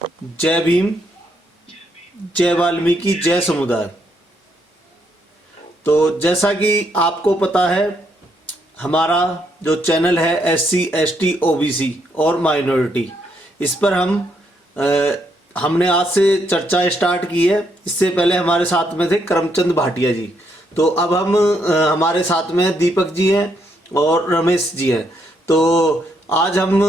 जय भीम, जय वाल्मीकि, जय समुदाय। तो जैसा कि आपको पता है, हमारा जो चैनल है SC ST OBC और माइनॉरिटी, इस पर हमने आज से चर्चा स्टार्ट की है। इससे पहले हमारे साथ में थे करमचंद भाटिया जी। तो अब हमारे साथ में दीपक जी हैं और रमेश जी हैं। तो आज हम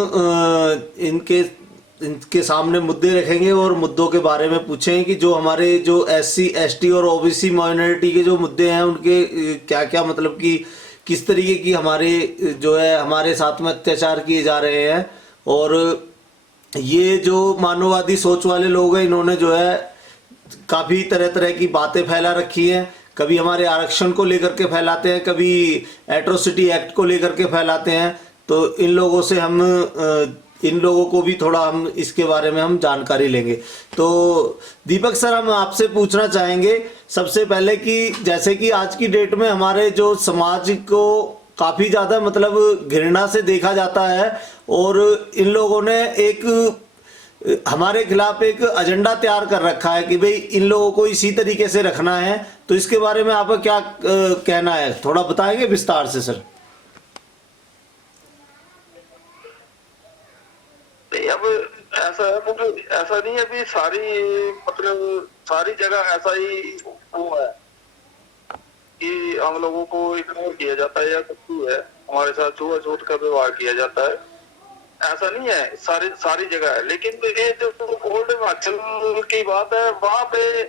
इनके सामने मुद्दे रखेंगे और मुद्दों के बारे में पूछेंगे कि जो हमारे जो SC ST और OBC माइनॉरिटी के जो मुद्दे हैं उनके क्या क्या, मतलब कि किस तरीके की हमारे जो है हमारे साथ में अत्याचार किए जा रहे हैं। और ये जो मानववादी सोच वाले लोग हैं, इन्होंने जो है काफ़ी तरह तरह की बातें फैला रखी हैं। कभी हमारे आरक्षण को लेकर के फैलाते हैं, कभी एट्रोसिटी एक्ट को लेकर के फैलाते हैं। तो इन लोगों को भी थोड़ा हम इसके बारे में हम जानकारी लेंगे। तो दीपक सर, हम आपसे पूछना चाहेंगे सबसे पहले कि जैसे कि आज की डेट में हमारे जो समाज को काफ़ी ज़्यादा मतलब घृणा से देखा जाता है, और इन लोगों ने हमारे खिलाफ एक एजेंडा तैयार कर रखा है कि भाई इन लोगों को इसी तरीके से रखना है। तो इसके बारे में आपका क्या कहना है, थोड़ा बताएंगे विस्तार से सर? नहीं, अब ऐसा है, मुझे ऐसा नहीं है भी मतलब सारी जगह ऐसा ही वो है कि हम लोगों को इग्नोर किया जाता है या कुछ भी है, हमारे साथ छूआछूत का व्यवहार किया जाता है। ऐसा नहीं है, सारी जगह है। लेकिन ये जो ओल्ड हिमाचल की बात है, वहां पे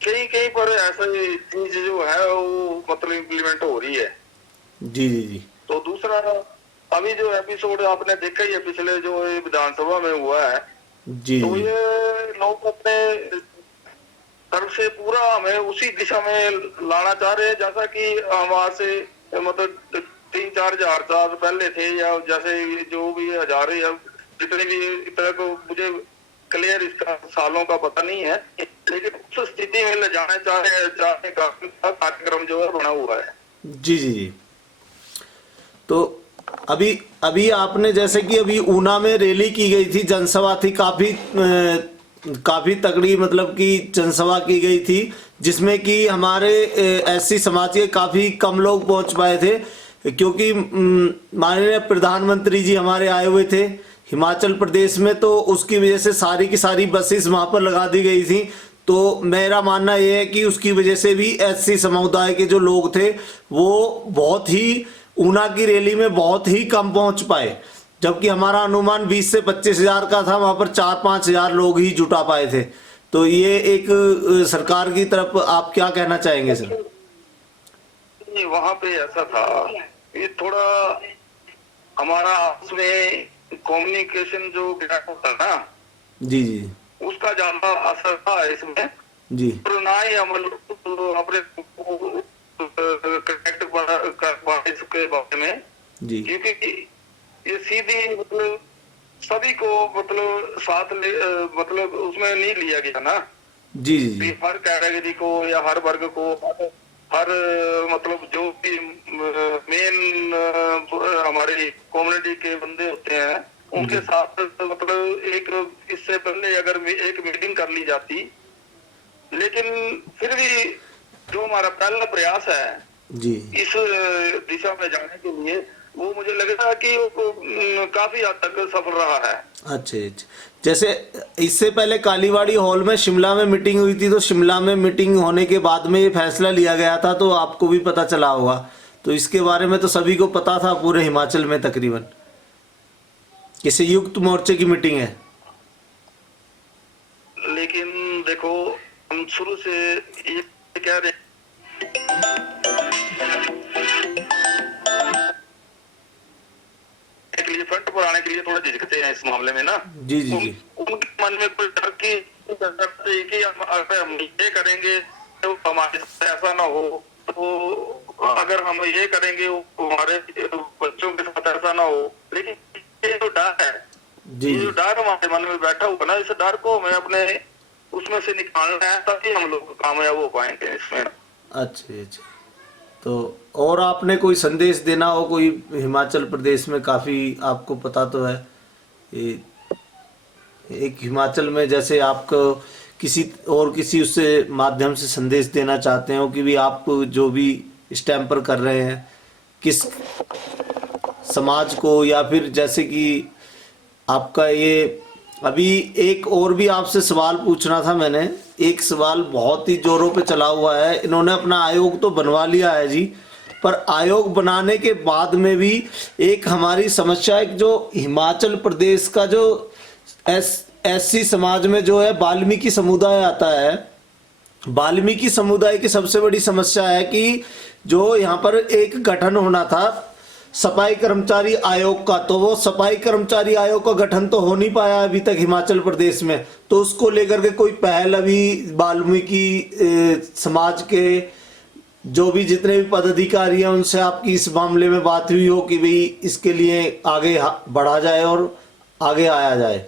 कहीं कहीं पर ऐसा चीज जो है वो मतलब इम्प्लीमेंट हो रही है। जी जी जी। तो दूसरा, अभी जो एपिसोड आपने देखा ही है पिछले जो विधानसभा में हुआ है, जी तो जी ये लोग अपने तरफ से पूरा हमें उसी दिशा में लाना चाह रहे हैं जैसा कि हमारे से मतलब 3-4 हजार साल पहले थे, या जैसे जो भी हजार या जितने भी इतना को मुझे क्लियर इसका सालों का पता नहीं है, लेकिन उस स्थिति में ले जाना चाहने का कार्यक्रम जो है बना हुआ है। जी जी जी। तो अभी अभी आपने जैसे कि अभी ऊना में रैली की गई थी, जनसभा थी, काफी तगड़ी मतलब कि जनसभा की गई थी, जिसमें कि हमारे SC समाज के काफी कम लोग पहुंच पाए थे, क्योंकि माननीय प्रधानमंत्री जी हमारे आए हुए थे हिमाचल प्रदेश में। तो उसकी वजह से सारी की सारी बसेस वहां पर लगा दी गई थी। तो मेरा मानना यह है कि उसकी वजह से भी SC समुदाय के जो लोग थे वो बहुत ही ऊना की रैली में बहुत ही कम पहुंच पाए, जबकि हमारा अनुमान 20 से 25 हजार का था, वहां पर 4-5 हजार लोग ही जुटा पाए थे। तो ये एक सरकार की तरफ आप क्या कहना चाहेंगे सर? वहां पे ऐसा था, ये थोड़ा हमारा आपस में कम्युनिकेशन जो गैप होता है ना, जी जी उसका ज्यादा असर था इसमें। जी और ना ही हम लोग अपने कनेक्ट कर पाए इसके बारे में, जी क्योंकि ये सीधी मतलब सभी को मतलब साथ मतलब उसमें नहीं लिया गया ना। जी जी जी हर कैटेगरी को या हर वर्ग को, हर मतलब जो भी मेन हमारी कम्युनिटी के बंदे होते हैं उनके साथ मतलब एक इससे पहले अगर एक मीटिंग कर ली जाती, लेकिन फिर भी जो हमारा पहला प्रयास है जी। इस दिशा में जाने के लिए, वो मुझे लगता है कि वो काफी हद तक सफल रहा है। अच्छा अच्छा। जैसे इससे पहले कालीवाड़ी हॉल में शिमला में मीटिंग हुई थी, तो शिमला में मीटिंग होने के बाद में ये फैसला लिया गया था, तो आपको भी पता चला होगा। तो इसके बारे में तो सभी को पता था पूरे हिमाचल में तकरीबन कि संयुक्त मोर्चे की मीटिंग है। लेकिन देखो, हम शुरू से ये कह रहे के लिए, फ्रंट पर आने के लिए थोड़ा झिझकते हैं इस मामले में ना। जी जी जी उनके मन में कोई डर कि अगर हम ये करेंगे तो हमारे साथ ऐसा ना हो, तो अगर हम ये करेंगे तो हमारे बच्चों के साथ ऐसा ना हो। लेकिन ये जो डर है, जी ये जी। जो डर हमारे मन में बैठा हुआ ना, इस डर को हमें अपने उसमें से निकालना है, तभी हम लोग कामयाब हो पाएंगे इसमें। अच्छा अच्छा। तो और आपने कोई संदेश देना हो, कोई हिमाचल प्रदेश में काफ़ी आपको पता तो है ये एक हिमाचल में जैसे आपको किसी उससे माध्यम से संदेश देना चाहते हो कि भी आप जो भी स्टैम्प पर कर रहे हैं किस समाज को, या फिर जैसे कि आपका ये अभी एक और भी आपसे सवाल पूछना था मैंने। एक सवाल बहुत ही जोरों पे चला हुआ है, इन्होंने अपना आयोग तो बनवा लिया है जी, पर आयोग बनाने के बाद में भी एक हमारी समस्या है, जो हिमाचल प्रदेश का जो एससी समाज में जो है वाल्मीकि समुदाय आता है, वाल्मीकि समुदाय की सबसे बड़ी समस्या है कि जो यहाँ पर एक गठन होना था सफाई कर्मचारी आयोग का, तो वो सफाई कर्मचारी आयोग का गठन तो हो नहीं पाया अभी तक हिमाचल प्रदेश में। तो उसको लेकर के कोई पहल अभी वाल्मीकि समाज के जो भी जितने भी पदाधिकारी हैं उनसे आपकी इस मामले में बात हुई हो कि भाई इसके लिए आगे बढ़ा जाए और आगे आया जाए?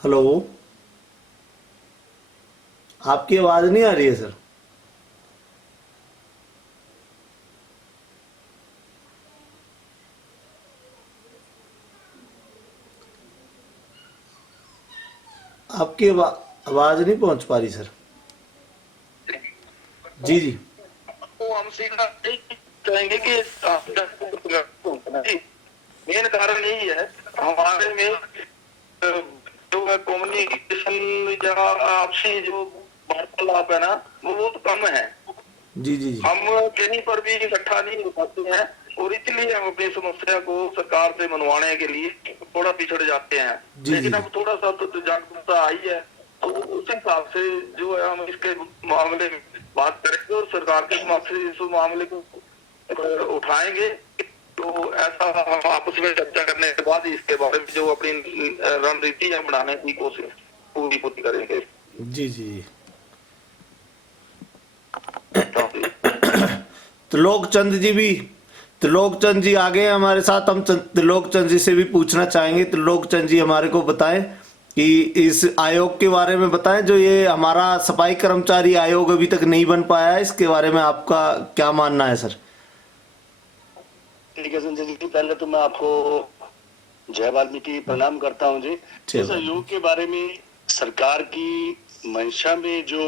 हेलो, आपकी आवाज नहीं आ रही है सर। आपकी आवाज नहीं पहुंच पा रही सर। जी जी तो हम सीखना चाहेंगे कि मेन कारण यही है हमारे में जो है कम्युनिकेशन या आपसी जो वार्तालाप है ना वो बहुत कम है। जी जी जी हम कहीं पर भी इकट्ठा नहीं हो पाते हैं और इसलिए हम अपनी समस्या को सरकार से मनवाने के लिए थोड़ा पिछड़ जाते हैं। जी, लेकिन जी। अब थोड़ा सा तो जागरूकता आई है तो उस हिसाब से जो है हम इसके मामले में बात करेंगे और सरकार के समक्ष इस मामले को उठाएंगे। तो ऐसा हम आपस में चर्चा करने के बाद इसके बारे में जो अपनी रणनीति है बनाने की कोशिश पूरी करेंगे। जी जी त्रिलोक चंद जी आ गए हमारे साथ। हम त्रिलोक चंद जी से भी पूछना चाहेंगे। त्रिलोक चंद जी हमारे को बताएं कि इस आयोग के बारे में बताएं, जो ये हमारा सफाई कर्मचारी आयोग अभी तक नहीं बन पाया है, इसके बारे में आपका क्या मानना है सर? ठीक है संजय जी, पहले तो मैं आपको जय वाल्मीकि प्रणाम करता हूं जी। इस आयोग के बारे में सरकार की मंशा में जो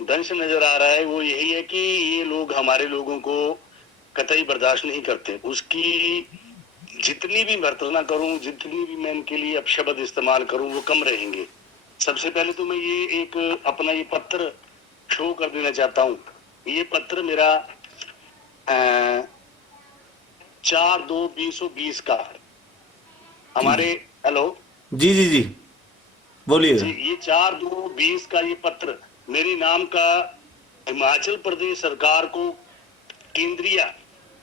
दंश नजर आ रहा है वो यही है कि ये लोग हमारे लोगों को कतई बर्दाश्त नहीं करते। उसकी जितनी भी भर्त्सना करूं, जितनी भी मैं इनके लिए अपशब्द इस्तेमाल करूं वो कम रहेंगे। सबसे पहले तो मैं ये एक अपना ये पत्र शो कर देना चाहता हूं। ये पत्र मेरा 4/2/2020 का हमारे हेलो जी जी जी बोलिए। ये 4/2/20 का ये पत्र मेरे नाम का हिमाचल प्रदेश सरकार को केंद्रीय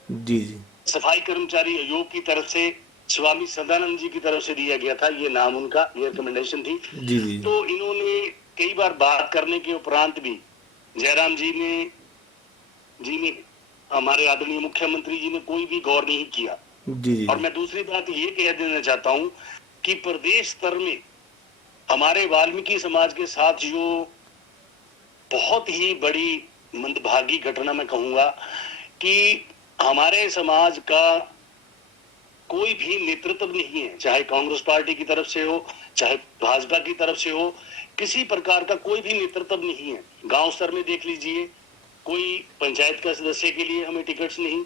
जी जी सफाई कर्मचारी आयोग की तरफ से स्वामी सदानंद जी की तरफ से दिया गया था। ये नाम उनका, ये रिकमेंडेशन थी। जी जी तो इन्होंने कई बार बात करने के उपरांत भी जयराम जी ने हमारे आदरणीय मुख्यमंत्री जी ने कोई भी गौर नहीं किया। जी जी और मैं दूसरी बात ये कह देना चाहता हूं कि प्रदेश स्तर में हमारे वाल्मीकि समाज के साथ जो बहुत ही बड़ी मंदभागी घटना मैं कहूंगा कि हमारे समाज का कोई भी नेतृत्व नहीं है, चाहे कांग्रेस पार्टी की तरफ से हो, चाहे भाजपा की तरफ से हो, किसी प्रकार का कोई भी नेतृत्व नहीं है। गांव स्तर में देख लीजिए, कोई पंचायत का सदस्य के लिए हमें टिकट्स नहीं,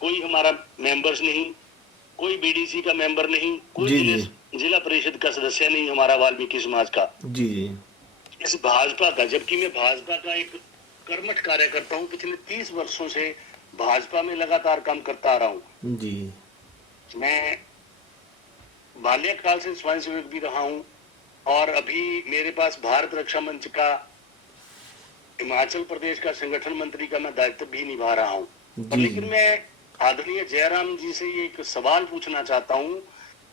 कोई हमारा मेंबर्स नहीं, कोई बीडीसी का मेंबर नहीं, कोई जिला परिषद का सदस्य नहीं हमारा वाल्मीकि समाज का। जी जी इस भाजपा का, जबकि मैं भाजपा का एक कर्मठ कार्यकर्ता हूँ, पिछले 30 वर्षों से भाजपा में लगातार काम करता आ रहा हूँ। जी मैं बाल्यकाल से स्वयंसेवक भी रहा हूँ और अभी मेरे पास भारत रक्षा मंच का हिमाचल प्रदेश का संगठन मंत्री का मैं दायित्व भी निभा रहा हूँ। पर लेकिन मैं आदरणीय जयराम जी से ये एक सवाल पूछना चाहता हूँ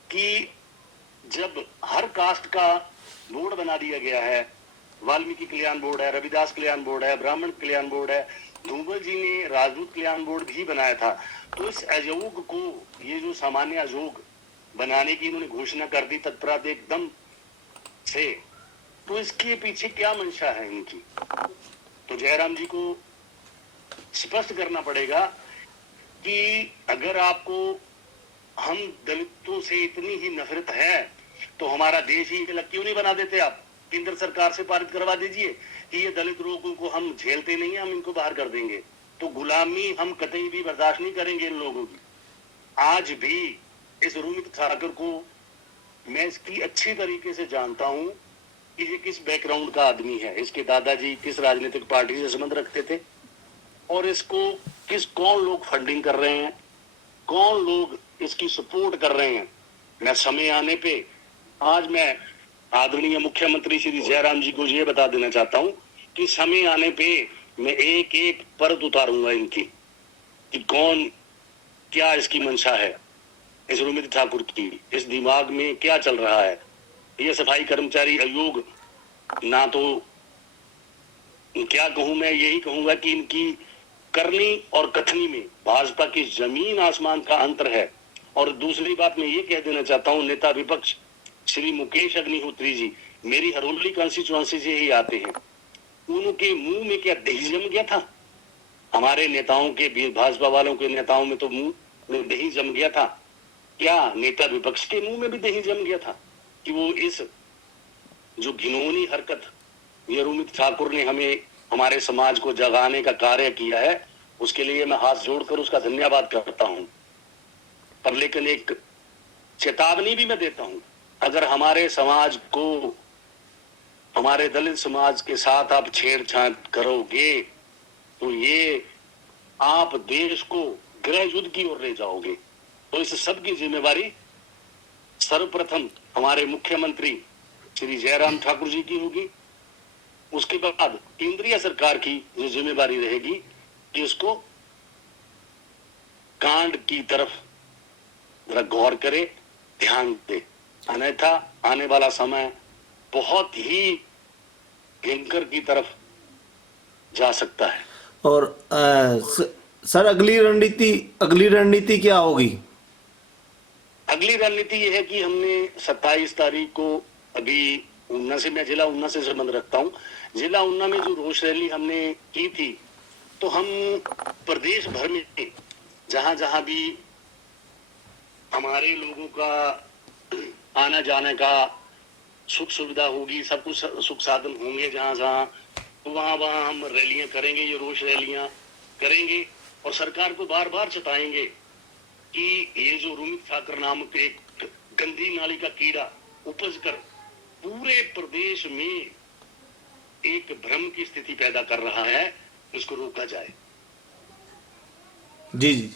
कि जब हर कास्ट का बोर्ड बना दिया गया है, वाल्मीकि कल्याण बोर्ड है, रविदास कल्याण बोर्ड है, ब्राह्मण कल्याण बोर्ड है, धूमल जी ने राजदूत कल्याण बोर्ड भी बनाया था। तो इस आयोग को, ये जो सामान्य आयोग बनाने की इन्होंने घोषणा कर दी तत्परता एकदम से, तो इसके पीछे क्या मंशा है इनकी? तो जयराम जी को स्पष्ट करना पड़ेगा कि अगर आपको हम दलितों से इतनी ही नफरत है तो हमारा देश ही अलग क्यों नहीं बना देते? आप केंद्र सरकार से पारित करवा दीजिए कि ये दलित लोगों को हम झेलते नहीं है, हम इनको बाहर कर देंगे। तो गुलामी हम कतई भी बर्दाश्त नहीं करेंगे इन लोगों की। आज भी इस रोमित ठाकुर को मैं इसकी अच्छी तरीके से जानता हूं कि ये किस बैकग्राउंड का आदमी है, इसके दादाजी किस राजनीतिक पार्टी से संबंध रखते थे और इसको कौन लोग फंडिंग कर रहे हैं, कौन लोग इसकी सपोर्ट कर रहे हैं। मैं समय आने पे, आज मैं आदरणीय मुख्यमंत्री श्री जयराम जी को ये बता देना चाहता हूं कि समय आने पे मैं एक एक परत उतारूंगा इनकी कि कौन, क्या इसकी मंशा है, इस रोमित ठाकुर की इस दिमाग में क्या चल रहा है। ये सफाई कर्मचारी आयोग, ना तो क्या कहूं, मैं यही कहूंगा कि इनकी करनी और कथनी में भाजपा की जमीन आसमान का अंतर है। और दूसरी बात मैं ये कह देना चाहता हूं, नेता विपक्ष श्री मुकेश अग्निहोत्री जी मेरी हरोली कॉन्स्टिट्यूएंसी से ही आते हैं, उनके मुंह में क्या दही जम गया था? हमारे नेताओं के, भाजपा वालों के नेताओं में तो मुंह में दही जम गया था, क्या नेता विपक्ष के मुंह में भी दही जम गया था कि वो इस जो घिनौनी हरकत ये रोमित ठाकुर ने हमें, हमारे समाज को जगाने का कार्य किया है, उसके लिए मैं हाथ जोड़कर उसका धन्यवाद करता हूं। पर लेकिन एक चेतावनी भी मैं देता हूं, अगर हमारे समाज को, हमारे दलित समाज के साथ आप छेड़छाड़ करोगे तो ये आप देश को गृह युद्ध की ओर ले जाओगे। तो इस सब की जिम्मेवारी सर्वप्रथम हमारे मुख्यमंत्री श्री जयराम ठाकुर जी की होगी, उसके बाद केंद्रीय सरकार की जो जिम्मेवारी रहेगी कि उसको कांड की तरफ जरा गौर करे, ध्यान दे, अन्यथा आने वाला समय बहुत ही भयंकर की तरफ जा सकता है। और सर अगली रणनीति क्या होगी? अगली रणनीति यह है कि हमने 27 तारीख को, अभी ऊना से, मैं जिला ऊना से संबंध रखता हूं, जिला ऊना में जो रोष रैली हमने की थी, तो हम प्रदेश भर में जहां जहां भी हमारे लोगों का आना जाने का सुख सुविधा होगी, सब कुछ सुख साधन होंगे जहां जहां, तो वहां वहां हम रैलियां करेंगे, ये रोष रैलियां करेंगे और सरकार को बार बार चेताएंगे कि ये जो रोमित ठाकुर नामक एक गंदी नाली का कीड़ा उपज कर पूरे प्रदेश में एक भ्रम की स्थिति पैदा कर रहा है, उसको रोका जाए। जी जी।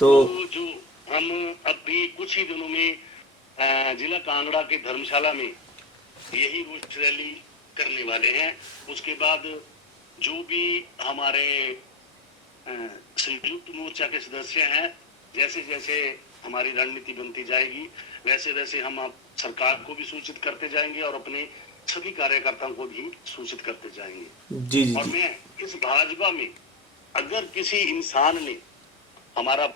तो जो हम अभी कुछ ही दिनों में जिला कांगड़ा के धर्मशाला में यही रोष रैली करने वाले हैं। उसके बाद जो भी हमारे संयुक्त मोर्चा के सदस्य हैं, जैसे जैसे हमारी रणनीति बनती जाएगी वैसे वैसे हम आप सरकार को भी सूचित करते जाएंगे और अपने सभी कार्यकर्ताओं को भी सूचित करते जाएंगे। जी जी। और मैं इस भाजपा में अगर किसी इंसान ने हमारा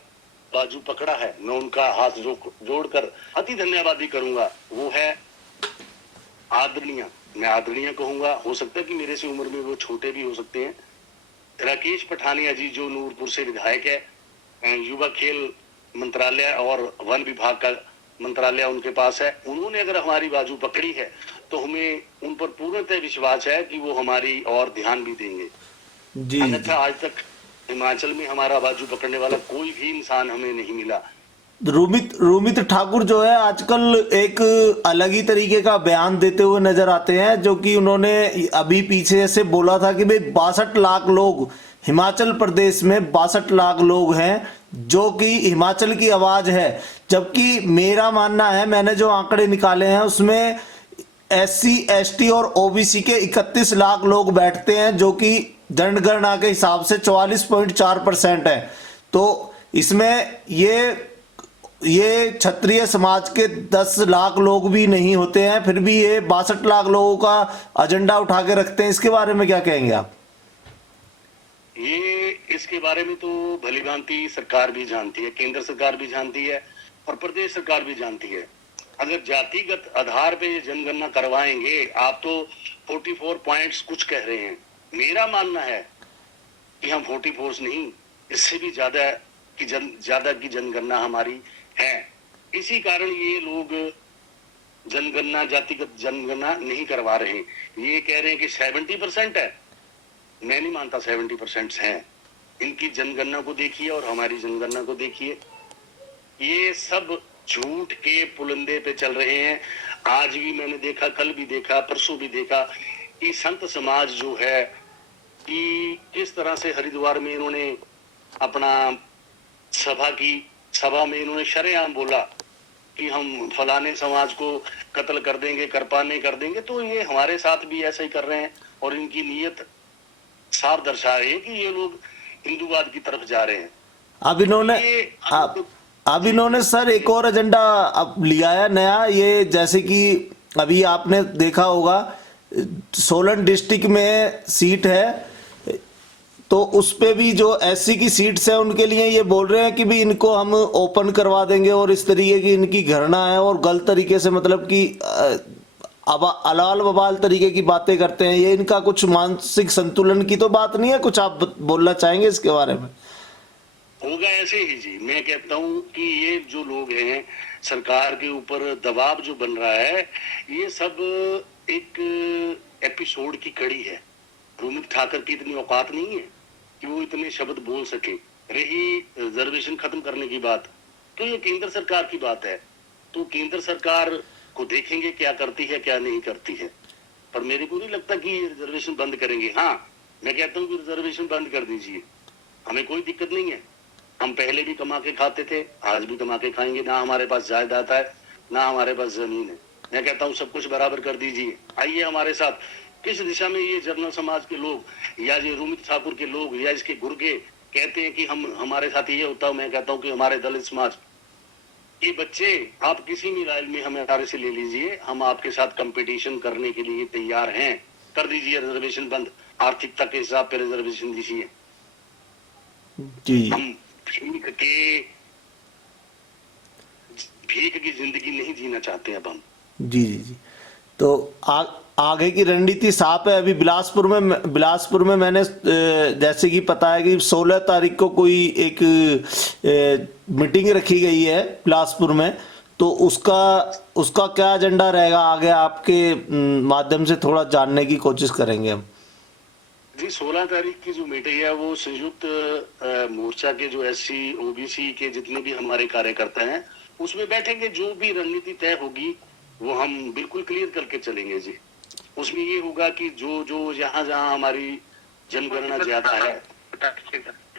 बाजू पकड़ा है, मैं उनका हाथ जोड़कर अति धन्यवादी करूंगा। वो है आदरणीय, मैं आदरणीय कहूंगा, हो सकता है कि मेरे से उम्र में वो छोटे भी हो सकते हैं, राकेश पठानिया जी, जो नूरपुर से विधायक है, युवा खेल मंत्रालय और वन विभाग का मंत्रालय उनके पास है। उन्होंने अगर हमारी बाजू पकड़ी है तो हमें उन पर पूर्णतः विश्वास है कि वो हमारी और ध्यान भी देंगे। जी। अन्यथा आज तक हिमाचल में हमारा बाजू पकड़ने वाला कोई भी इंसान हमें नहीं मिला। रोमित ठाकुर जो है आजकल एक अलग ही तरीके का बयान देते हुए नजर आते हैं, जो कि उन्होंने अभी पीछे से बोला था कि भाई 62 लाख लोग हिमाचल प्रदेश में 62 लाख लोग हैं जो कि हिमाचल की आवाज है। जबकि मेरा मानना है, मैंने जो आंकड़े निकाले हैं उसमें SC ST और OBC के 31 लाख लोग बैठते हैं, जो कि जनगणना के हिसाब से 44.4% है। तो इसमें ये क्षत्रिय समाज के 10 लाख लोग भी नहीं होते हैं, फिर भी ये 62 लाख लोगों का एजेंडा उठा के रखते हैं। इसके बारे में क्या कहेंगे आप? ये इसके बारे में तो भलीभांति सरकार भी जानती है, केंद्र सरकार भी जानती है और प्रदेश सरकार भी जानती है। अगर जातिगत आधार पे ये जनगणना करवाएंगे, आप तो 44 पॉइंट्स कुछ कह रहे हैं, मेरा मानना है कि हम 44 नहीं, इससे भी ज्यादा की जनगणना हमारी है। इसी कारण ये लोग जनगणना, जातिगत जनगणना नहीं करवा रहे हैं। ये कह रहे हैं कि 70% है, मैं नहीं मानता 70% है। इनकी जनगणना को देखिए और हमारी जनगणना को देखिए, ये सब झूठ के पुलंदे पे चल रहे हैं। आज भी मैंने देखा, कल भी देखा, परसों भी देखा कि संत समाज जो है कि किस तरह से हरिद्वार में इन्होंने अपना सभा में इन्होंने शरेआम बोला कि हम फलाने समाज को कत्ल कर देंगे, करपाने कर देंगे। तो ये हमारे साथ भी ऐसा ही कर रहे हैं और इनकी नीयत साफ दर्शा रही है कि ये लोग हिंदूवाद की तरफ जा रहे हैं। अब इन्होंने सर एक और एजेंडा अब लिया है नया, ये जैसे कि अभी आपने देखा होगा सोलन डिस्ट्रिक्ट में सीट है, तो उस पे भी जो एससी की सीट्स है उनके लिए ये बोल रहे हैं कि भी इनको हम ओपन करवा देंगे और इस तरीके की इनकी घरना है और गलत तरीके से मतलब कि अलाल बबाल तरीके की बातें करते हैं। ये इनका कुछ मानसिक संतुलन की तो बात नहीं है? कुछ आप बोलना चाहेंगे इसके बारे में? होगा ऐसे ही जी। मैं कहता हूं कि ये जो लोग हैं, सरकार के ऊपर दबाव जो बन रहा है, ये सब एक एपिसोड की कड़ी है। रोमित ठाकर की इतनी औकात नहीं है कि वो इतने शब्द बोल सके। रही रिजर्वेशन खत्म करने की बात, तो ये केंद्र सरकार की बात है, तो केंद्र सरकार को देखेंगे क्या करती है क्या नहीं करती है। पर मेरे को नहीं लगता कि ये रिजर्वेशन बंद करेंगे। हाँ, मैं कहता हूँ कि रिजर्वेशन बंद कर दीजिए, हमें कोई दिक्कत नहीं है। हम पहले भी कमा के खाते थे, आज भी कमा के खाएंगे। ना हमारे पास जायदाद है, ना हमारे पास जमीन है। मैं कहता हूँ सब कुछ बराबर कर दीजिए। आइए हमारे साथ। किस दिशा में ये जनरल समाज के लोग या ये रोमित ठाकुर के लोग या इसके गुर्गे कहते हैं कि हमारे साथ ये होता है। मैं कहता हूँ कि हमारे दलित समाज ये बच्चे, आप किसी भी राइल में हमारे से ले लीजिए, हम आपके साथ कंपटीशन करने के लिए तैयार हैं। कर दीजिए रिजर्वेशन बंद, आर्थिकता के हिसाब पे रिजर्वेशन दीजिए। हम भीख की जिंदगी नहीं जीना चाहते अब हम। जी जी जी। तो आगे की रणनीति साफ है। अभी बिलासपुर में मैंने जैसे कि पता है कि 16 तारीख को कोई एक मीटिंग रखी गई है बिलासपुर में, तो उसका क्या एजेंडा रहेगा आगे, आपके माध्यम से थोड़ा जानने की कोशिश करेंगे हम। जी, 16 तारीख की जो मीटिंग है वो संयुक्त मोर्चा के जो एससी ओबीसी के जितने भी हमारे कार्यकर्ता हैं उसमें बैठेंगे। जो भी रणनीति तय होगी वो हम बिल्कुल क्लियर करके चलेंगे जी। उसमें ये होगा कि जो जहां हमारी जनगणना ज्यादा है,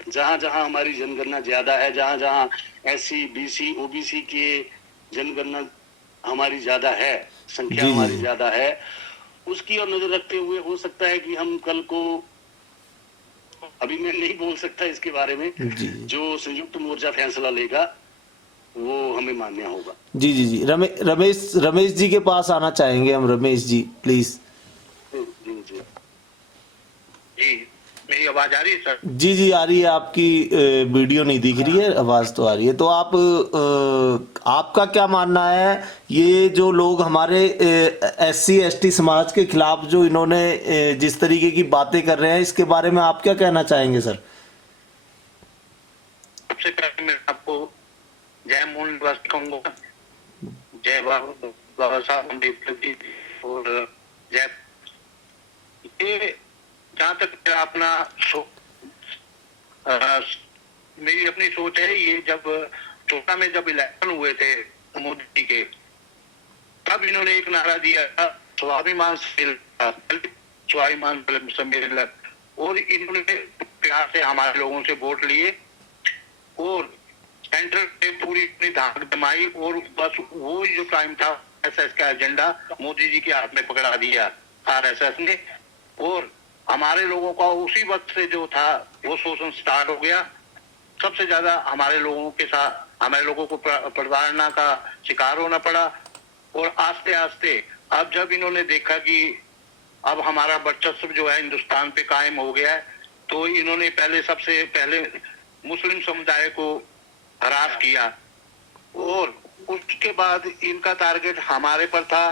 जहां हमारी जनगणना ज्यादा है, जहां एससी बीसी ओबीसी के जनगणना हमारी ज्यादा है, संख्या हमारी ज्यादा है, उसकी और नजर रखते हुए हो सकता है कि हम कल को, अभी मैं नहीं बोल सकता इसके बारे में, जो संयुक्त मोर्चा फैसला लेगा वो हमें मान्य होगा। जी जी जी। रमेश जी के पास आना चाहेंगे हम। रमेश जी प्लीज। जी जी जी, मेरी आवाज आ रही है सर? जी जी आ रही है। आपकी वीडियो नहीं दिख रही है, आवाज तो आ रही है। तो आपका क्या मानना है, ये जो लोग हमारे एससी एसटी समाज के खिलाफ जो इन्होंने जिस तरीके की बातें कर रहे हैं, इसके बारे में आप क्या कहना चाहेंगे सर? सबसे पहले मैं आपको जय मूल निवास कहूंगा, जय बाबा साहब अम्बेडकर जी, और जय। ये जहाँ तक अपना मेरी अपनी सोच है, ये जब 14 में जब इलेक्शन हुए थे मोदी के, तब इन्होंने एक नारा दिया था, स्वाभिमान सम्मेलन, और इन्होंने प्यार से हमारे लोगों से वोट लिए और सेंट्रल पे पूरी अपनी धाक जमाई, और बस वो जो टाइम था एसएस का एजेंडा मोदी जी के हाथ में पकड़ा दिया आरएसएस ने, और हमारे लोगों का उसी वक्त से जो था वो शोषण स्टार्ट हो गया। सबसे ज्यादा हमारे लोगों के साथ, हमारे लोगों को प्रताड़ना का शिकार होना पड़ा। और आस्ते आस्ते अब जब इन्होंने देखा कि अब हमारा वर्चस्व जो है हिंदुस्तान पे कायम हो गया है, तो इन्होंने सबसे पहले मुस्लिम समुदाय को हरास किया और उसके बाद इनका टारगेट हमारे पर था।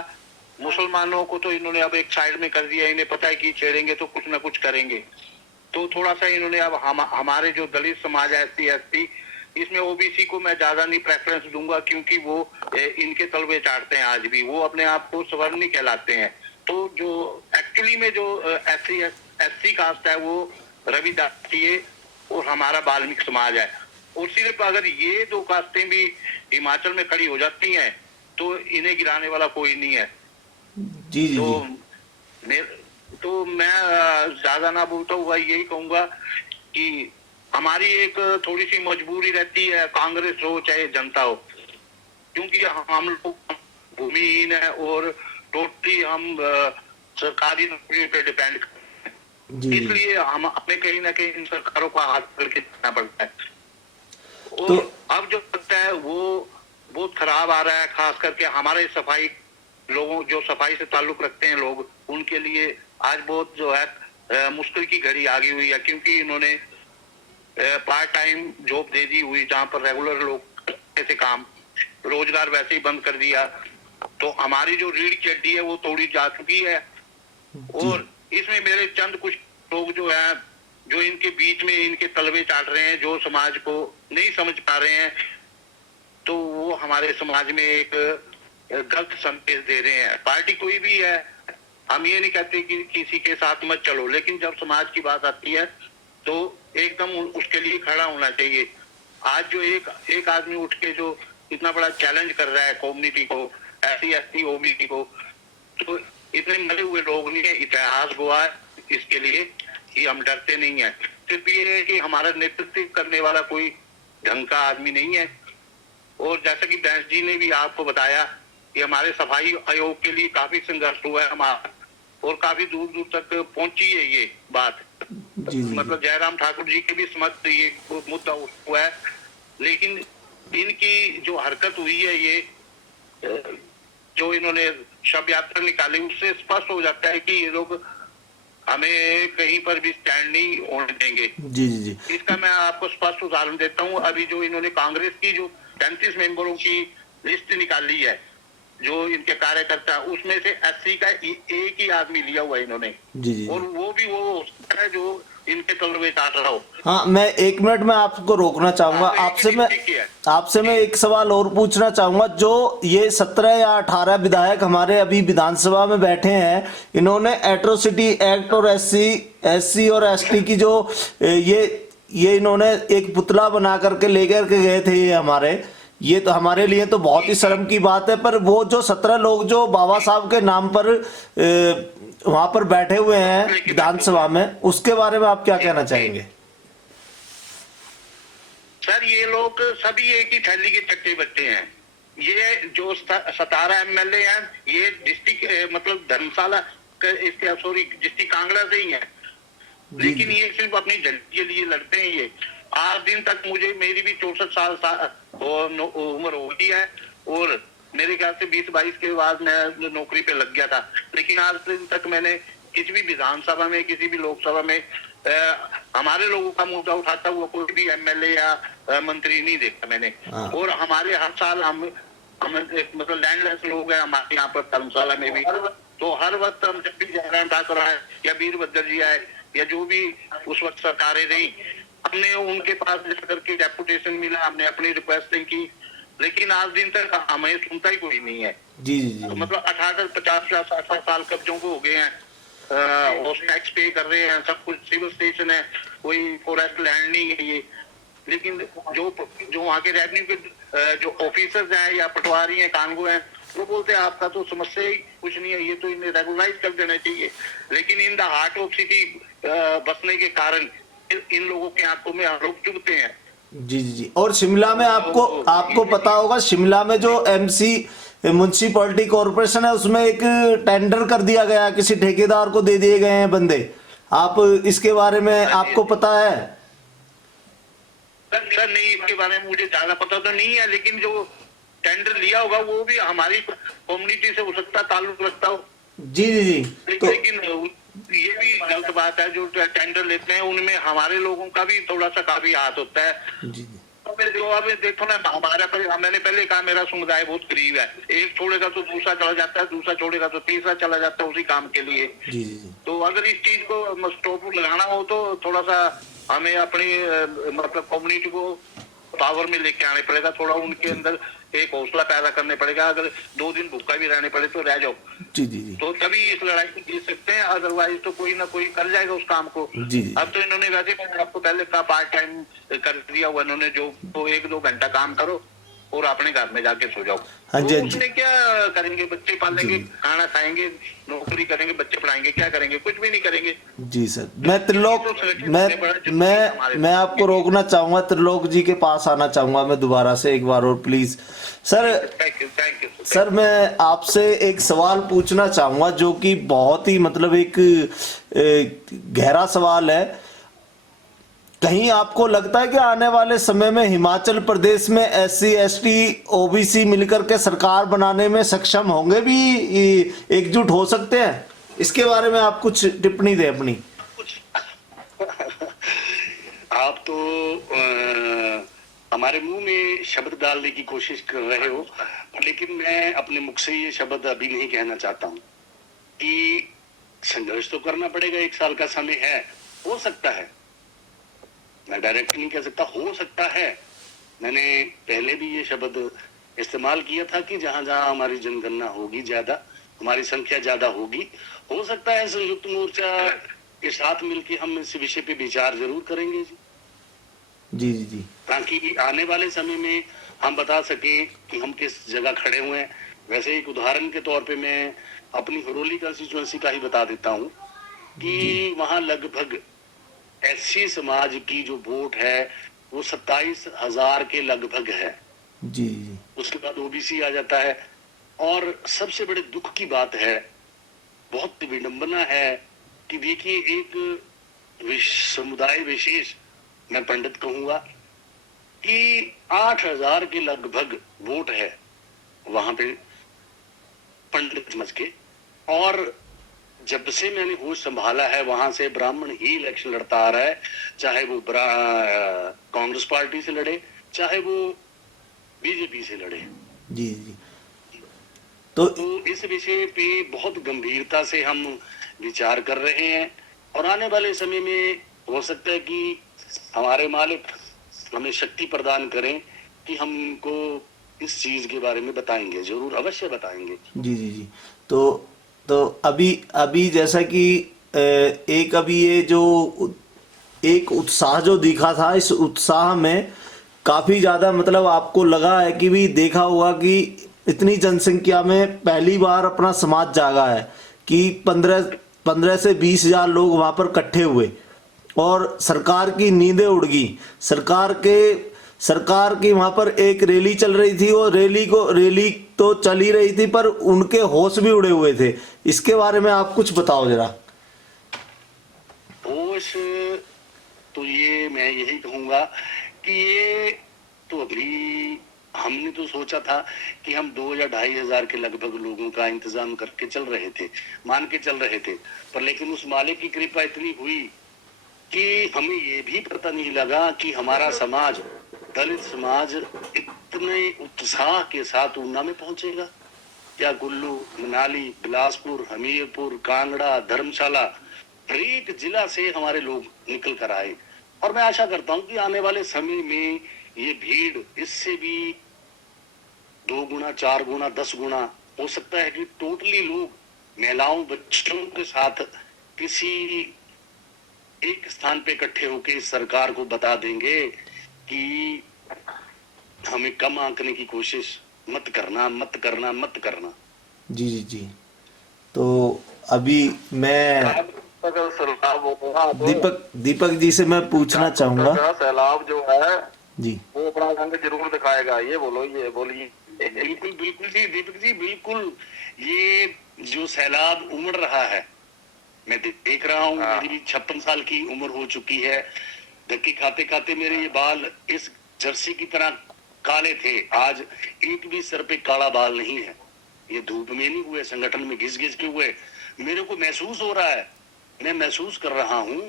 मुसलमानों को तो इन्होंने अब एक साइड में कर दिया, इन्हें पता है कि छेड़ेंगे तो कुछ ना कुछ करेंगे, तो थोड़ा सा इन्होंने अब हमारे जो दलित समाज है SC ST, इसमें OBC को मैं ज्यादा नहीं प्रेफरेंस दूंगा क्योंकि वो इनके तलवे चाटते हैं आज भी, वो अपने आप को सवर्णी कहलाते हैं। तो जो एक्चुअली में जो SC SC कास्ट है वो रविदासीय और हमारा वाल्मीकि समाज है, और सिर्फ अगर ये दो कास्टें भी हिमाचल में खड़ी हो जाती हैं तो इन्हें गिराने वाला कोई नहीं है। जी जी तो मैं ज्यादा ना बोलता हुआ यही कहूंगा कि हमारी एक थोड़ी सी मजबूरी रहती है, कांग्रेस हो चाहे जनता हो, क्योंकि हम लोग भूमिहीन है और टोटली हम सरकारी नौकरियों पे डिपेंड करते हैं, इसलिए हमें कहीं ना कहीं इन सरकारों का हाथ करके जाना पड़ता है। और तो अब जो लगता है वो बहुत खराब आ रहा है, खास करके हमारे सफाई लोगों, जो सफाई से ताल्लुक रखते हैं लोग, उनके लिए आज बहुत जो है मुश्किल की घड़ी आ गई हुई है, क्योंकि इन्होंने पार्ट टाइम जॉब दे दी हुई जहां पर रेगुलर लोग करते थे काम, रोजगार वैसे ही बंद कर दिया, तो हमारी जो रीढ़ की हड्डी है वो तोड़ी जा चुकी है। और इसमें मेरे चंद कुछ लोग जो है जो इनके बीच में इनके तलवे चाट रहे हैं, जो समाज को नहीं समझ पा रहे हैं, तो वो हमारे समाज में एक गलत संदेश दे रहे हैं। पार्टी कोई भी है, हम ये नहीं कहते कि किसी के साथ मत चलो, लेकिन जब समाज की बात आती है तो एकदम उसके लिए खड़ा होना चाहिए। आज जो एक आदमी उठ के जो इतना बड़ा चैलेंज कर रहा है कम्युनिटी को, SC ST OBC को, तो इतने मरे हुए लोग नहीं है, इतिहास गवाह है इसके लिए कि हम डरते नहीं है। सिर्फ ये है कि हमारा नेतृत्व करने वाला कोई ढंग का आदमी नहीं है। और जैसा कि बैंस जी ने भी आपको बताया कि हमारे सफाई आयोग के लिए काफी संघर्ष हुआ है हमारा, और काफी दूर दूर तक पहुंची है ये बात। मतलब जयराम ठाकुर जी के भी समक्ष ये मुद्दा हुआ है, लेकिन इनकी जो हरकत हुई है, ये जो इन्होंने शव यात्रा निकाली, उससे स्पष्ट हो जाता है कि ये लोग हमें कहीं पर भी स्टैंड नहीं होने देंगे। जी जी जी इसका मैं आपको स्पष्ट उदाहरण देता हूँ। अभी जो इन्होंने कांग्रेस की जो 35 मेंबरों की लिस्ट निकाली है, जो इनके कार्यकर्ता, उसमें से SC का एक ही आदमी लिया हुआ है इन्होंने। जी और वो भी वो हो सकता है जो इनके तलवे काट रहा हो। हाँ, मैं 1 मिनट में आपको रोकना चाहूंगा। आपसे मैं एक सवाल और पूछना चाहूंगा। जो ये 17 या 18 विधायक हमारे अभी विधानसभा में बैठे हैं, इन्होंने एट्रोसिटी एक्ट और SC और ST की जो ये इन्होंने एक पुतला बना करके लेकर के गए थे, ये तो हमारे लिए तो बहुत ही शर्म की बात है। पर वो जो 17 लोग जो बाबा साहब के नाम पर वहां पर बैठे हुए हैं विधानसभा में, उसके बारे में आप क्या कहना चाहेंगे? सर, ये लोग सभी एक ही थैली के चट्टे बच्चे हैं। ये जो 17 MLA हैं, ये डिस्ट्रिक्ट मतलब धर्मशाला डिस्ट्रिक्ट कांगड़ा से ही है, लेकिन ये सिर्फ अपनी झंडी के लिए लड़ते हैं। ये आज दिन तक मेरी भी 64 साल उम्र हो गई है, और मेरे ख्याल से 20-22 के बाद मैं नौकरी पे लग गया था, लेकिन आज दिन तक मैंने किसी भी विधानसभा में, किसी भी लोकसभा में हमारे लोगों का मुद्दा उठाता हुआ कोई भी MLA या मंत्री नहीं देखा मैंने। और हमारे हर साल हम मतलब लैंडलेस लोग हैं हमारे यहाँ पर धर्मशाला में भी, तो हर वक्त हम जब भी जयराम ठाकुर आए या वीरभद्र जी आए या जो भी उस वक्त सरकारें रही, हमने उनके पास जाकर के डेपुटेशन मिला, हमने अपनी रिक्वेस्टिंग की, लेकिन आज दिन तक हमें सुनता ही कोई नहीं है। जी जी जी मतलब 58-50 साल कब्जों को हो गए हैं, टैक्स पे कर रहे हैं, सब कुछ सिविल स्टेशन है, कोई फॉरेस्ट लैंड नहीं है ये। लेकिन जो वहाँ के रेवेन्यू के जो ऑफिसर्स हैं या पटवारी हैं, कानगो हैं, वो बोलते हैं आपका तो समस्या ही कुछ नहीं है, ये तो इन्हें रेगुलराइज कर देना चाहिए। लेकिन in the heart of city बसने के कारण इन लोगों के आंखों में आरोप चुभते हैं। जी जी जी और शिमला में आपको पता होगा, शिमला में जो MC म्युनिसिपैलिटी कॉर्पोरेशन है, उसमें एक टेंडर कर दिया गया, किसी ठेकेदार को दे दिए गए हैं बंदे। आप इसके बारे में आपको पता है? सर नहीं, इसके बारे में मुझे ज्यादा पता तो नहीं है, लेकिन जो टेंडर लिया होगा वो भी हमारी कम्युनिटी से हो सकता है, ताल्लुक रखता हो। जी जी जी लेकिन ये भी गलत बात है। जो टेंडर लेते हैं उनमें हमारे लोगों का भी थोड़ा सा काफी हाथ होता है। जी जी जो अब देखो ना, मैंने पहले कहा मेरा समुदाय बहुत गरीब है, एक छोड़ेगा तो दूसरा चला जाता है, दूसरा छोड़ेगा तो तीसरा चला जाता है उसी काम के लिए। जी जी जी तो अगर इस चीज को स्टॉप लगाना हो तो थोड़ा सा हमें अपनी मतलब कम्युनिटी को पावर में लेके आने पड़ेगा, थोड़ा उनके अंदर एक हौसला पैदा करने पड़ेगा। अगर 2 दिन भूखा भी रहने पड़े तो रह जाओ, जी जी जी तो तभी इस लड़ाई को जीत सकते हैं, अदरवाइज तो कोई ना कोई कर जाएगा उस काम को। जी जी अब तो इन्होंने वैसे मैंने आपको पहले कहा पार्ट टाइम कर दिया हुआ इन्होंने, जो तो 1-2 घंटा काम करो और अपने घर में जाके सो जाओ। हाँ जी, तो हाँ जी। उसमें क्या करेंगे, बच्चे पालेंगे, जी। खाना खाएंगे, नौकरी करेंगे, बच्चे पढ़ाएंगे, क्या करेंगे, कुछ भी नहीं करेंगे। जी सर, मैं त्रिलोक मैं आपको रोकना चाहूंगा, त्रिलोक जी के पास आना चाहूंगा मैं दोबारा से एक बार और please. Sir thank you sir मैं आपसे एक सवाल पूछना चाहूंगा जो कि बहुत ही मतलब एक गहरा सवाल है। कहीं आपको लगता है कि आने वाले समय में हिमाचल प्रदेश में SC ST OBC मिलकर के सरकार बनाने में सक्षम होंगे भी, एकजुट हो सकते हैं? इसके बारे में आप कुछ टिप्पणी दें अपनी। आप तो हमारे मुंह में शब्द डालने की कोशिश कर रहे हो, लेकिन मैं अपने मुख से ये शब्द अभी नहीं कहना चाहता हूँ कि संघर्ष तो करना पड़ेगा। 1 साल का समय है, हो सकता है, मैं डायरेक्ट नहीं कह सकता, हो सकता है। मैंने पहले भी ये शब्द इस्तेमाल किया था कि जहां जहां हमारी जनगणना होगी ज्यादा, हमारी संख्या ज्यादा होगी, हो सकता है संयुक्त मोर्चा के साथ मिलकर हम इस विषय पे विचार जरूर करेंगे जी जी जी ताकि आने वाले समय में हम बता सके कि हम किस जगह खड़े हुए हैं। वैसे एक उदाहरण के तौर पे मैं अपनी हरोली कंस्टिट्यूएंसी का ही बता देता हूँ कि वहां लगभग SC समाज की जो वोट है वो 27,000 के लगभग है। जी जी उसके बाद OBC आ जाता है। और सबसे बड़े दुख की बात है, बहुत विडंबना है कि देखिए एक समुदाय विशेष, मैं पंडित कहूंगा, कि 8,000 के लगभग वोट है वहां पे पंडित समझ के, और जब से मैंने होश संभाला है वहां से ब्राह्मण ही इलेक्शन लड़ता आ रहा है, चाहे वो कांग्रेस पार्टी से लड़े, चाहे वो BJP से लड़े। जी जी तो इस विषय पे बहुत गंभीरता से हम विचार कर रहे हैं, और आने वाले समय में हो सकता है कि हमारे मालिक हमें शक्ति प्रदान करें कि हम उनको इस चीज के बारे में बताएंगे, जरूर अवश्य बताएंगे। जी जी जी तो अभी जैसा कि एक अभी ये जो एक उत्साह जो दिखा था, इस उत्साह में काफी ज्यादा मतलब आपको लगा है कि भी देखा होगा कि इतनी जनसंख्या में पहली बार अपना समाज जागा है कि 15 से 20 हजार लोग वहां पर इकट्ठे हुए और सरकार की नींदें उड़ गई। सरकार की वहां पर एक रैली चल रही थी, और रैली तो चल ही रही थी पर उनके होश भी उड़े हुए थे। इसके बारे में आप कुछ बताओ जरा। होश तो ये मैं यही कहूंगा कि ये तो अभी हमने तो सोचा था कि हम 2 या 2,500 के लगभग लोगों का इंतजाम करके चल रहे थे, मान के चल रहे थे, पर लेकिन उस मालिक की कृपा इतनी हुई कि हमें ये भी पता नहीं लगा कि हमारा समाज, दलित समाज, इतने उत्साह के साथ ऊना में पहुंचेगा। क्या कुल्लू, मनाली, बिलासपुर, हमीरपुर, कांगड़ा, धर्मशाला, हर एक जिला से हमारे लोग निकल कर आए, और मैं आशा करता हूं कि आने वाले समय में ये भीड़ इससे भी 2 गुना, 4 गुना, 10 गुना हो सकता है कि टोटली लोग महिलाओं, बच्चों के साथ किसी एक स्थान पे इकट्ठे होकर इस सरकार को बता देंगे कि हमें कम आंकने की कोशिश मत करना, मत करना, मत करना। जी जी जी तो अभी मैं दीपक जी से मैं पूछना चाहूंगा। सैलाब जो है जी वो अपना रंग जरूर दिखाएगा, ये बोलिए। बिल्कुल बिल्कुल जी दीपक जी, बिल्कुल। ये जो सैलाब उमड़ रहा है, मैं देख रहा हूँ। मेरी भी 56 साल की उम्र हो चुकी है। धक्के खाते खाते मेरे ये बाल इस जर्सी की तरह काले थे, आज एक भी सर पे काला बाल नहीं है। ये धूप में नहीं हुए, संगठन में घिस घिस के हुए। मेरे को महसूस हो रहा है मैं महसूस कर रहा हूं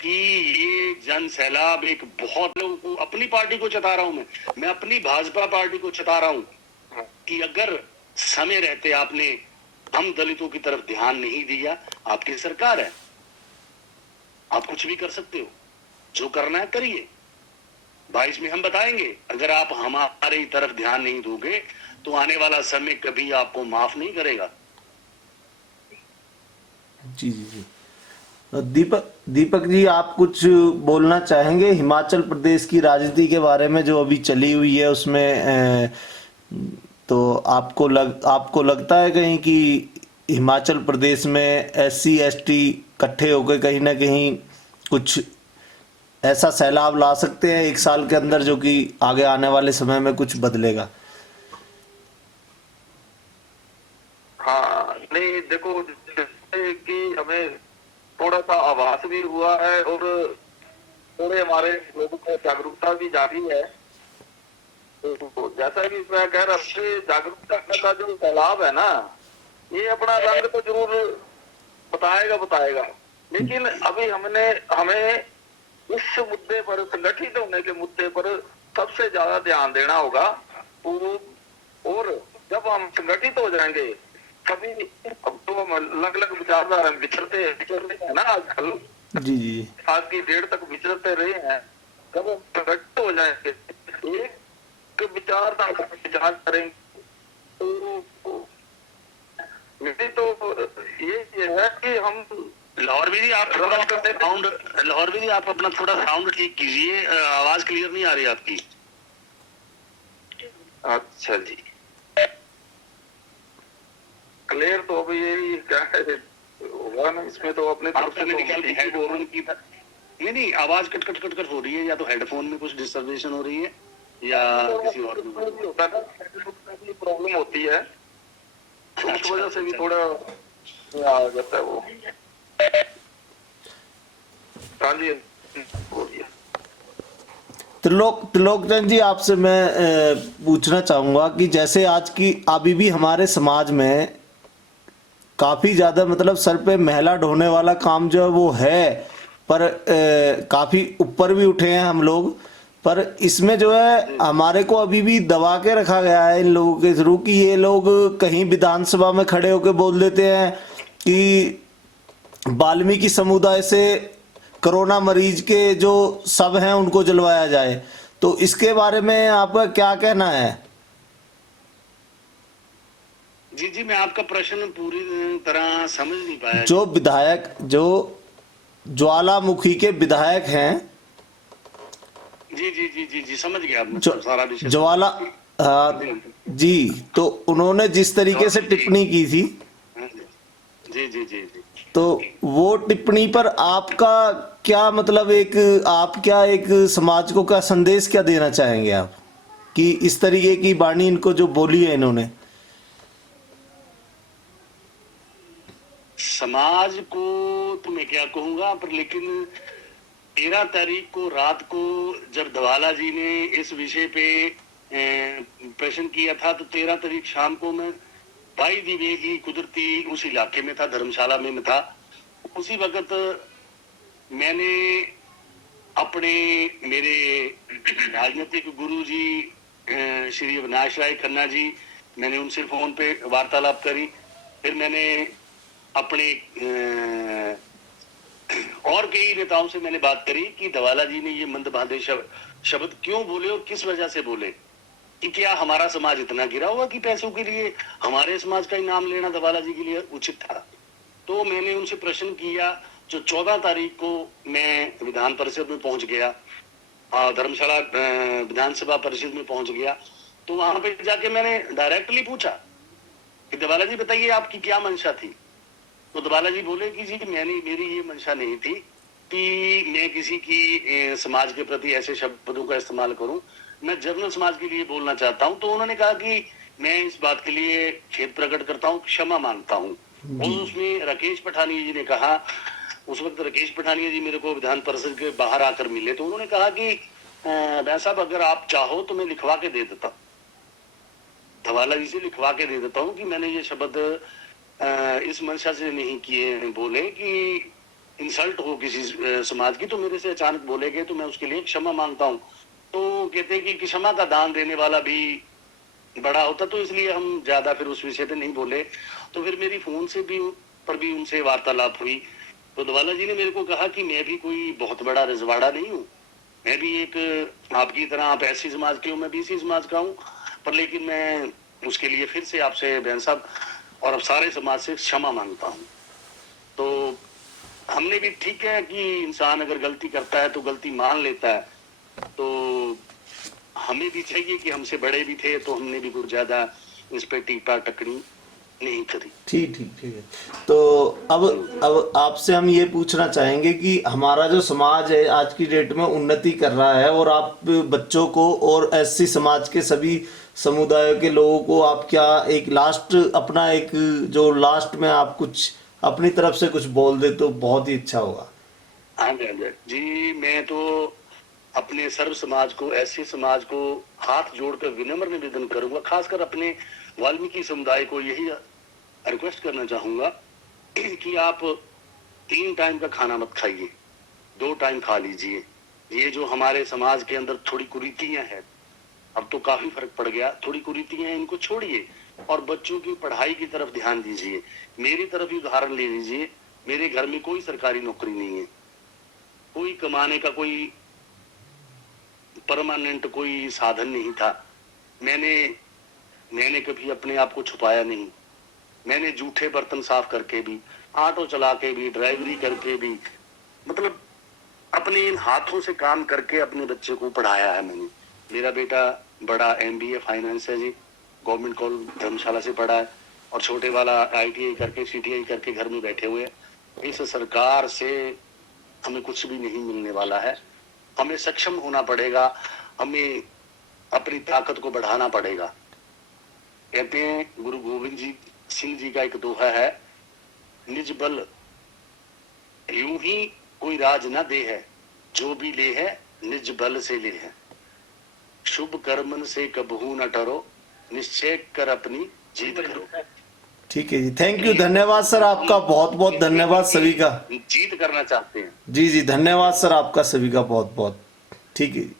कि ये जन सैलाब एक बहुत लोगों को, अपनी पार्टी को चता रहा हूं मैं अपनी भाजपा पार्टी को चता रहा हूं कि अगर समय रहते आपने हम दलितों की तरफ ध्यान नहीं दिया, आपकी सरकार है, आप कुछ भी कर सकते हो, जो करना है करिए। 22 में हम बताएंगे, अगर आप हमारी तरफ ध्यान नहीं दोगे तो आने वाला समय कभी आपको माफ नहीं करेगा। जी जी जी। दीपक जी, आप कुछ बोलना चाहेंगे हिमाचल प्रदेश की राजनीति के बारे में जो अभी चली हुई है उसमें? तो आपको लगता है कहीं कि हिमाचल प्रदेश में SC ST इकट्ठे होकर कहीं ना कहीं कुछ ऐसा सैलाब ला सकते हैं 1 साल के अंदर जो कि आगे आने वाले समय में कुछ बदलेगा? हाँ, नहीं देखो, जैसे कि हमें थोड़ा सा आभास भी हुआ है और थोड़े हमारे लोगों को जागरूकता भी जारी है। तो जैसा कि मैं कह रहा हूँ, जागरूकता का जो सैलाब है ना, ये अपना रंग तो जरूर बताएगा, लेकिन अभी हमें इस मुद्दे पर, संगठित होने के मुद्दे पर सबसे ज्यादा ध्यान देना होगा। और जब हम संगठित हो जाएंगे, कभी अब तो अलग अलग विचारधारा विचरते हैं ना आजकल, जी जी, आज की डेट तक विचरते रहे हैं। जब हम संगठित हो जाएंगे, एक विचारधारा विचार करेंगे, तो मेरी तो ये है कि हम लाहौर भी आप अपना थोड़ा साउंड ठीक कीजिए, आवाज क्लियर नहीं आ रही आपकी। अच्छा जी, क्लियर तो अभी यही क्या है होगा ना, इसमें तो अपने तरफ से हेडफोन की नहीं आवाज कट हो रही है, या तो हेडफोन में कुछ डिस्टर्बेशन हो रही है या किसी और होता है ना, प्रॉब्लम होती है, तो उस वजह से भी थोड़ा आ जाता है वो। हाँ जी, बोलिए। त्रिलोकचंद जी, आपसे मैं पूछना चाहूंगा कि जैसे आज की अभी भी हमारे समाज में काफी ज्यादा मतलब सर पे महला ढोने वाला काम जो है वो है, पर काफी ऊपर भी उठे हैं हम लोग, पर इसमें जो है हमारे को अभी भी दबा के रखा गया है इन लोगों के थ्रू कि ये लोग कहीं विधानसभा में खड़े होकर बोल देते हैं कि वाल्मीकि समुदाय से कोरोना मरीज के जो सब हैं उनको जलवाया जाए। तो इसके बारे में आपका क्या कहना है? जी, मैं आपका प्रश्न पूरी तरह समझ नहीं पाया। जो विधायक, जो ज्वालामुखी के विधायक हैं, जी समझ गया आपने सारा विषय। ज्वाला जी, तो उन्होंने जिस तरीके से टिप्पणी की थी, जी, तो वो टिप्पणी पर आपका क्या मतलब, आप क्या एक समाज को क्या संदेश क्या देना चाहेंगे आप कि इस तरीके की वाणी इनको जो बोली है इन्होंने? समाज को तो मैं क्या कहूंगा, पर लेकिन 13 तारीख को रात को जब धवाला जी ने इस विषय पे प्रश्न किया था, तो 13 तारीख शाम को मैं भाई दिवे की कुदरती उस इलाके में था, धर्मशाला में था। उसी वक्त मैंने अपने मेरे राजनीतिक गुरु जी श्री अविनाश राय खन्ना जी, मैंने उनसे फोन पे वार्तालाप करी। फिर मैंने अपने और कई नेताओं से मैंने बात करी कि धवाला जी ने ये मंदभागे शब्द क्यों बोले और किस वजह से बोले, कि क्या हमारा समाज इतना गिरा हुआ कि पैसों के लिए हमारे समाज का ही नाम लेना धवाला जी के लिए उचित था। तो मैंने उनसे प्रश्न किया। जो 14 तारीख को मैं विधान परिषद में पहुंच गया, धर्मशाला विधानसभा परिषद में पहुंच गया, तो वहां पे जाके मैंने डायरेक्टली पूछा कि धवाला जी बताइए आपकी क्या मंशा थी। तो धवाला जी बोले कि जी मेरी ये मंशा नहीं थी कि मैं किसी की समाज के प्रति ऐसे शब्दों का इस्तेमाल करूं, मैं जनरल समाज के लिए बोलना चाहता हूं। तो उन्होंने कहा कि मैं इस बात के लिए खेद प्रकट करता हूं, क्षमा मांगता हूं। और उसमें राकेश पठानिया जी ने कहा, उस वक्त राकेश पठानिया जी मेरे को विधान परिषद के बाहर आकर मिले, तो उन्होंने कहा कि भाई साहब अगर आप चाहो तो मैं लिखवा के दे देता, धवाला जी से लिखवा के दे देता हूँ कि मैंने ये शब्द इस मंशा से नहीं किए बोले कि इंसल्ट हो किसी समाज की, तो मेरे से अचानक बोले गए, तो मैं उसके लिए क्षमा मांगता हूँ। तो कहते हैं कि क्षमा का दान देने वाला भी बड़ा होता, तो इसलिए हम ज्यादा फिर उस विषय पे नहीं बोले। तो फिर मेरी फोन से भी पर भी उनसे वार्तालाप हुई, तो दवाला जी ने मेरे को कहा कि मैं भी कोई बहुत बड़ा रजवाड़ा नहीं हूँ, मैं भी एक आपकी तरह, आप ऐसी समाज के हो, मैं भी इसी समाज का हूँ, पर लेकिन मैं उसके लिए फिर से आपसे बहन साहब और अब सारे समाज से क्षमा मांगता हूँ। तो हमने भी, ठीक है कि इंसान अगर गलती करता है तो गलती मान लेता है, तो हमें भी चाहिए कि हमसे बड़े भी थे तो हमने भी कुछ ज्यादा इस पे टीपा टकड़ी नहीं करी। ठीक ठीक ठीक है। तो अब आपसे हम ये पूछना चाहेंगे कि हमारा जो समाज है आज की डेट में उन्नति कर रहा है, और आप बच्चों को और एससी समाज के सभी समुदायों के लोगों को आप क्या एक लास्ट अपना एक जो लास्ट में आप कुछ अपनी तरफ से कुछ बोल दे तो बहुत ही अच्छा होगा। हाँ जी, मैं तो अपने सर्व समाज को, ऐसे समाज को हाथ जोड़कर विनम्र निवेदन करूंगा, खासकर अपने वाल्मीकि समुदाय को यही रिक्वेस्ट करना चाहूंगा कि आप 3 टाइम का खाना मत खाइए, 2 टाइम खा लीजिए। ये जो हमारे समाज के अंदर थोड़ी कुरीतियां हैं, अब तो काफी फर्क पड़ गया, थोड़ी कुरीतियां हैं, इनको छोड़िए और बच्चों की पढ़ाई की तरफ ध्यान दीजिए। मेरी तरफ ही उदाहरण ले लीजिए, मेरे घर में कोई सरकारी नौकरी नहीं है, कोई कमाने का कोई परमानेंट कोई साधन नहीं था। मैंने कभी अपने आप को छुपाया नहीं, मैंने जूठे बर्तन साफ करके भी, ऑटो चला के भी, ड्राइवरी करके भी, मतलब अपने इन हाथों से काम करके अपने बच्चे को पढ़ाया है मैंने। मेरा बेटा बड़ा MBA फाइनेंस है जी, गवर्नमेंट कॉलेज धर्मशाला से पढ़ा है, और छोटे वाला ITI करके CTI करके घर में बैठे हुए। इस सरकार से हमें कुछ भी नहीं मिलने वाला है, हमें सक्षम होना पड़ेगा, हमें अपनी ताकत को बढ़ाना पड़ेगा। कहते हैं गुरु गोविंद सिंह जी का एक दोहा है, निज बल यूं ही कोई राज न दे है, जो भी ले है निज बल से ले है। शुभ कर्मन से कबहू न डरो, निश्चय कर अपनी जीत करो। ठीक है जी, थैंक यू, धन्यवाद सर, आपका बहुत बहुत धन्यवाद सभी का। जीत करना चाहते हैं। जी जी, धन्यवाद सर आपका सभी का बहुत बहुत। ठीक है।